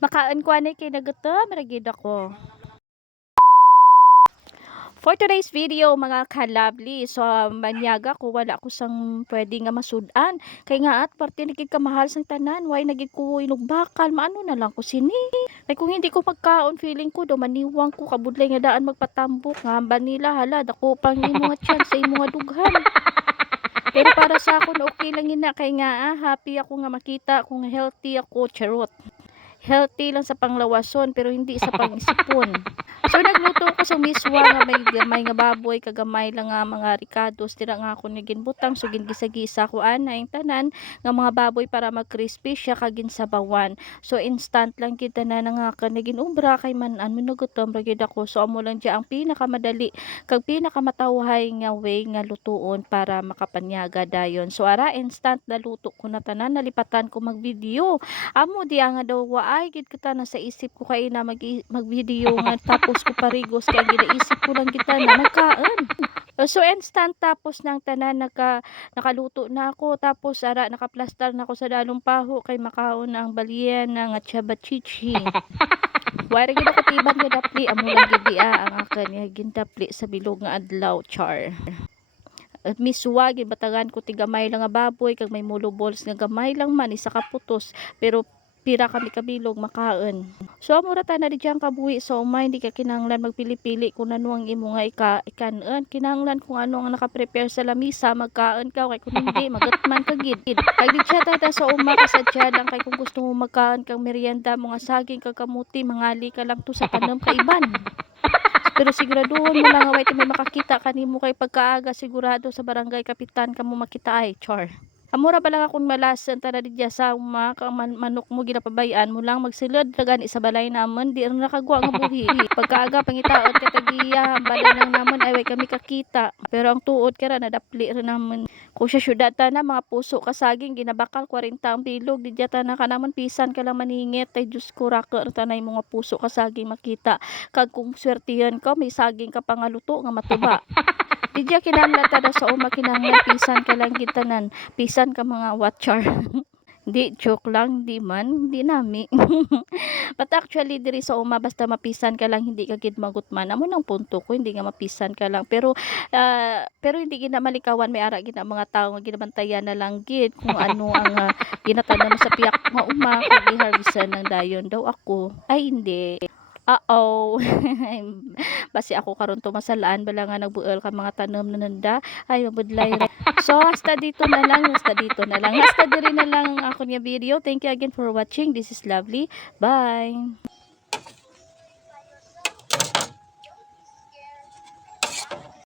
Makaan ko anay kay nagutom, ragid ako. For today's video mga ka-lovely, so manyaga ko wala ko sang pwede nga masudan. Kay nga at parte nagig kamahal sang tanan, why nagig ko inugbakal, maano na lang ko sini. Kay kung hindi ko pagkaon, feeling ko do maniwang ko kabudlay nga daan magpatambok nga banila hala dako pang imo nga tiyan sa imo nga dughan. Pero para sa akon okay lang ina kay nga happy ako nga makita kung healthy ako, charot. Healthy lang sa panglawason pero hindi sa pangisipon. So nagluto ko sa miswa nga may gamay nga baboy kagamay lang nga mga ricados dira nga ako ginbutang so gingisa-gisa ko anay tanan nga mga baboy para mag-crispy siya kagin sabawan. So instant lang kita na nga kanigin umbra kay man nagutom ra gyud ako. So amo lang di ang pinakamadali kag pinakamatawhay nga way nga lutuon para makapanyaga dayon. So ara instant na luto ko na tanan nalipatan ko mag-video. Amo di nga daw waay gid kita na sa isip ko kay na mag-video nga tapos ko parigos kay ginaisip ko lang kita na magkaan. So instant tapos ng tanan nakaluto na ako tapos ara nakaplastar na ako sa dalong paho kay makaon na ang balyen nga chabachichi. Wala gid ako tiban nga dapli amo lang gid ang akan nga gindapli sa bilog nga adlaw char. At miswa gid batagan ko ti gamay lang nga baboy kag may mulo balls nga gamay lang man isa ka putos pero pira kami kabilog makaon. So amura ta na di diyang kabuhi so umay hindi ka kinahanglan magpili-pili kung ano ang imo nga ikanon. Kinahanglan kung ano ang naka-prepare sa lamisa magkaon ka kay kung hindi magatman ka gid. Kay di siya tata sa uma kasadya lang kay kung gusto mo magkaon kang merienda mo nga saging kag kamuti mangali ka lang to sa tanom kaiban. Pero siguraduhon mo lang away may makakita kanimo kay pagkaaga sigurado sa barangay kapitan kamo makita ay char. Amura pa lang akong malasan tara di sa manok mo ginapabayaan mo lang magsilod gani sa balay namon di rin nakagwa nga buhi. Pagkaaga pangitaot ka tagiya bala lang namon ay way kami kakita. Pero ang tuod kara nadapli rin namon. Kung siya syudad ta na mga puso kasaging ginabakal 40 ang bilog di ta na kanamon pisan ka lang maningit ay Diyos ko raka tanay mga puso kasaging makita. Kag kung swertihan ka may saging ka pangaluto nga matuba. Di diya kinahanglan tada sa uma kinahanglan pisan ka lang gitanan pisan ka mga watcher. Di joke lang di man di nami. But actually diri sa uma basta mapisan ka lang hindi ka gid magutman amo nang punto ko hindi nga mapisan ka lang pero hindi gid na malikawan may ara gid ang mga tawo nga ginabantayan na lang gid kung ano ang ginatanom sa piyak nga uma kag giharvestan ng dayon daw ako ay hindi. Oo. Basi ako karon tumasalaan bala nga nagbuel ka mga tanom na nanda ay mabudlay ra. So hasta dito na lang hasta diri na lang ang ako niya video. Thank you again for watching. This is Lovely. Bye.